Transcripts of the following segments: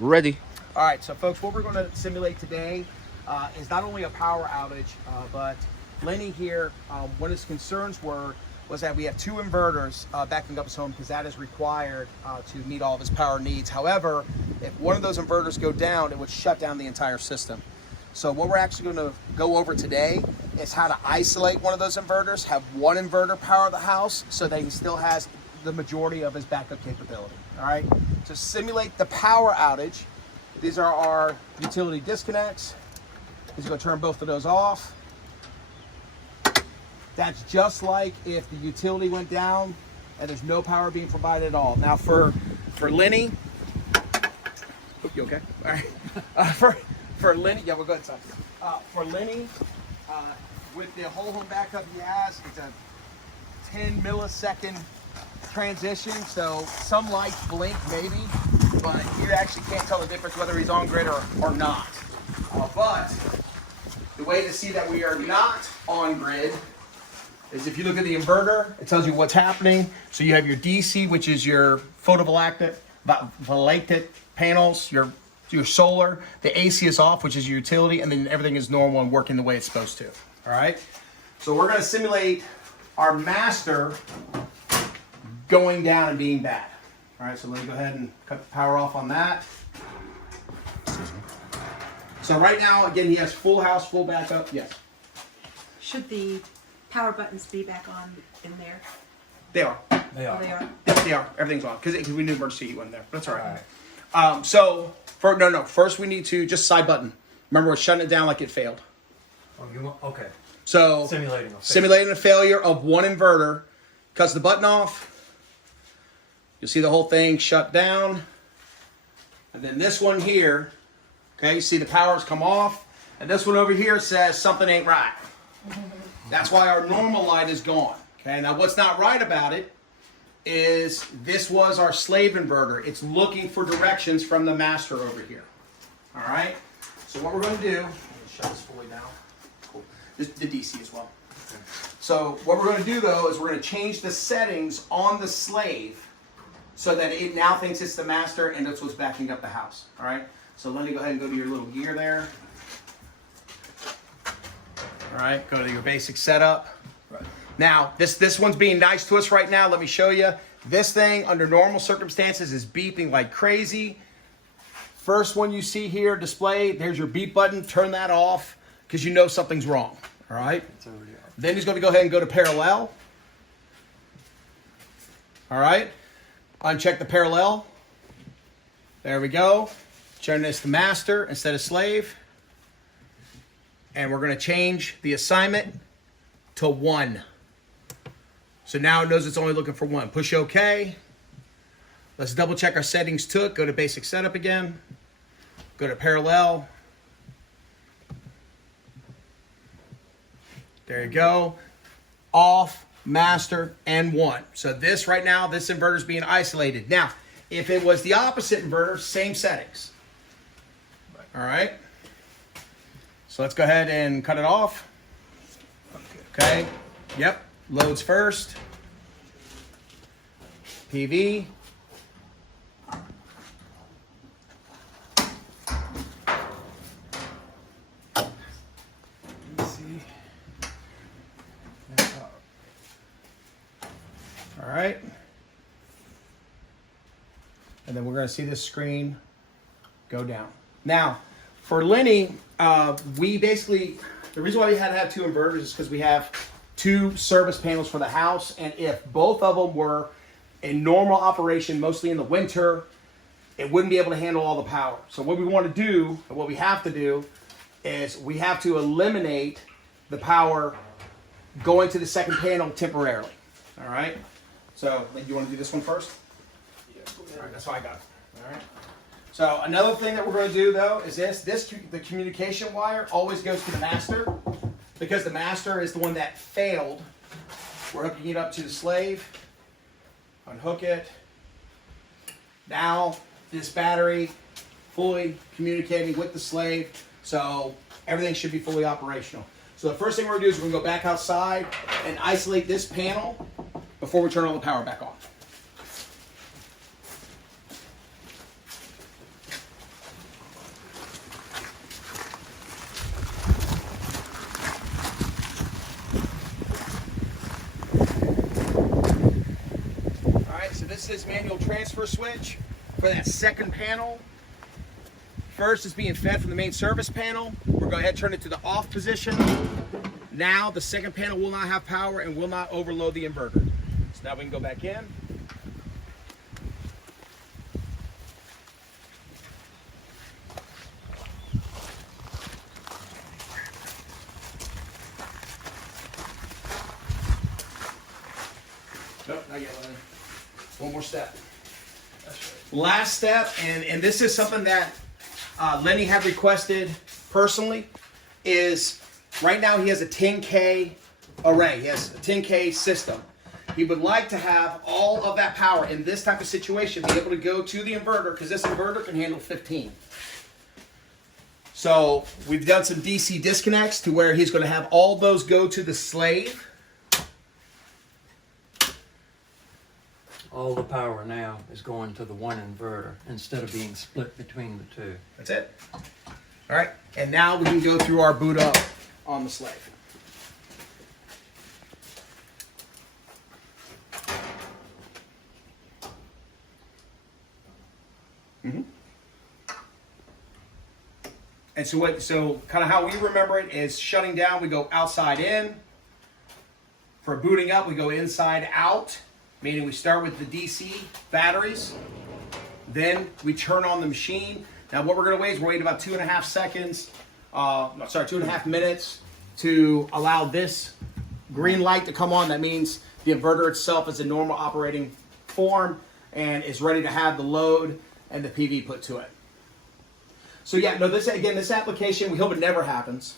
Ready. All right, so folks, what we're going to simulate today is not only a power outage, but Lenny here, one of his concerns was that we have two inverters backing up his home because that is required to meet all of his power needs. However, if one of those inverters go down, it would shut down the entire system. So what we're actually going to go over today is how to isolate one of those inverters, have one inverter power the house so that he still has the majority of his backup capability. All right, to simulate the power outage, these are our utility disconnects. He's going to turn both of those off. That's just like if the utility went down and there's no power being provided at all. Now for Lenny, you okay? All right. For Lenny, yeah, we'll go inside. For Lenny, with the whole home backup he has, it's a 10 millisecond transition, so some lights blink maybe, but you actually can't tell the difference whether he's on grid or not. But the way to see that we are not on grid is if you look at the inverter, it tells you what's happening. So you have your DC, which is your photovoltaic panels, your solar. The AC is off, which is your utility, and then everything is normal and working the way it's supposed to. All right. So we're going to simulate our master going down and being bad. All right. So let me go ahead and cut the power off on that. So right now, again, he has full house, full backup. Yes. Should the power buttons be back on in there? They are. They are. They are. Everything's on because we knew emergency heat wasn't there. That's all right. First, we need to just side button. Remember, we're shutting it down like it failed. Oh, you want, okay. So simulating a failure of one inverter. Cuts the button off. You'll see the whole thing shut down. And then this one here, okay, you see the power's come off. And this one over here says something ain't right. That's why our normal light is gone. Okay, now what's not right about it is this was our slave inverter. It's looking for directions from the master over here. All right, so what we're going to do, I'm going to shut this fully down. Cool. This, the DC as well. Okay. So what we're going to do though is we're going to change the settings on the slave so that it now thinks it's the master and that's what's backing up the house. All right, so let me go ahead and go to your little gear there. All right, go to your basic setup. Right. Now, this one's being nice to us right now. Let me show you. This thing, under normal circumstances, is beeping like crazy. First one you see here displayed, there's your beep button. Turn that off because you know something's wrong. All right? Then he's going to go ahead and go to parallel. All right? Uncheck the parallel. There we go. Turn this to master instead of slave. And we're going to change the assignment to 1. So now it knows it's only looking for 1. Push OK. Let's double check our settings took. Go to basic setup again. Go to parallel. There you go. Off, master, and 1. So this right now, this inverter is being isolated. Now, if it was the opposite inverter, same settings. All right. So let's go ahead and cut it off. Okay. Yep. Loads first. PV. All right. And then we're going to see this screen go down. Now, for Lenny, we basically, the reason why we had to have 2 inverters is because we have 2 service panels for the house. And if both of them were in normal operation, mostly in the winter, it wouldn't be able to handle all the power. So what we want to do, and what we have to do, is we have to eliminate the power going to the second panel temporarily. All right? So, you want to do this one first? Yeah. All right, that's how I got it. All right. So another thing that we're going to do though is the communication wire always goes to the master because the master is the one that failed. We're hooking it up to the slave. Unhook it. Now this battery fully communicating with the slave, so everything should be fully operational. So the first thing we're going to do is we're going to go back outside and isolate this panel before we turn all the power back on. this manual transfer switch for that second panel. First, it's being fed from the main service panel. We'll go ahead and turn it to the off position. Now, the second panel will not have power and will not overload the inverter. So now we can go back in. Nope, not yet, Lenny. One more step. Last step, and this is something that Lenny had requested personally, is right now he has a 10K array. He has a 10K system. He would like to have all of that power in this type of situation, be able to go to the inverter, because this inverter can handle 15. So we've done some DC disconnects to where he's going to have all those go to the slave. All the power now is going to the one inverter instead of being split between the two. That's it. All right, and now we can go through our boot up on the slave. And so kind of how we remember it is shutting down, we go outside in. For booting up, we go inside out, meaning we start with the DC batteries. Then we turn on the machine. Now what we're gonna wait is we're waiting about 2.5 seconds, 2.5 minutes to allow this green light to come on. That means the inverter itself is in normal operating form and is ready to have the load and the PV put to it. So yeah, no, this application, we hope it never happens,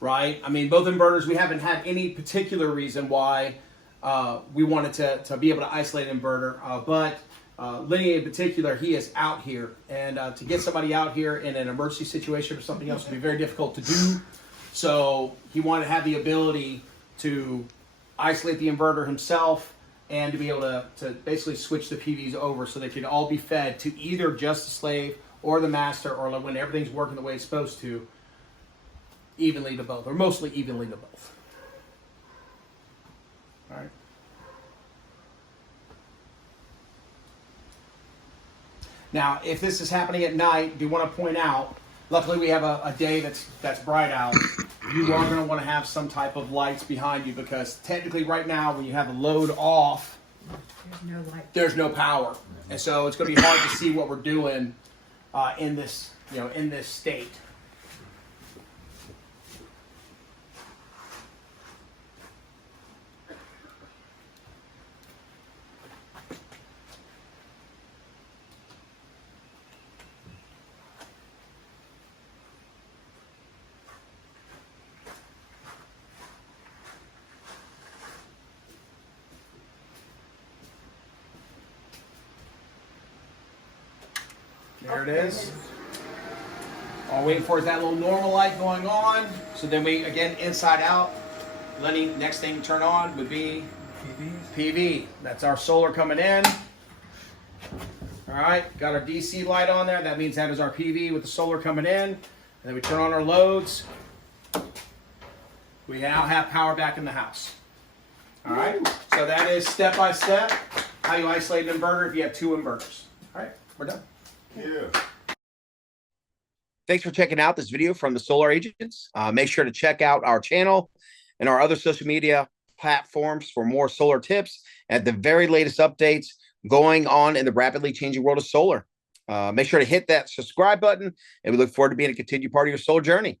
right? I mean, both inverters, we haven't had any particular reason why we wanted to be able to isolate an inverter, but Lenny in particular, he is out here, and to get somebody out here in an emergency situation or something else would be very difficult to do. So he wanted to have the ability to isolate the inverter himself and to be able to basically switch the PVs over so they could all be fed to either just the slave or the master, or when everything's working the way it's supposed to, evenly to both, or mostly evenly to both. All right. Now, if this is happening at night, I do want to point out, luckily we have a day that's bright out. You are going to want to have some type of lights behind you, because technically right now when you have the load off, There's no light. there's no power. And so it's going to be hard to see what we're doing in this, in this state. There it is. All we're waiting for is that little normal light going on. So then we, again, inside out. Lenny, next thing to turn on would be PV. That's our solar coming in. All right, got our DC light on there. That means that is our PV with the solar coming in. And then we turn on our loads. We now have power back in the house. All right, so that is step by step how you isolate an inverter if you have two inverters. All right, we're done. Yeah. Thanks for checking out this video from the Solar Agents. Make sure to check out our channel and our other social media platforms for more solar tips and the very latest updates going on in the rapidly changing world of solar. Make sure to hit that subscribe button, and we look forward to being a continued part of your solar journey.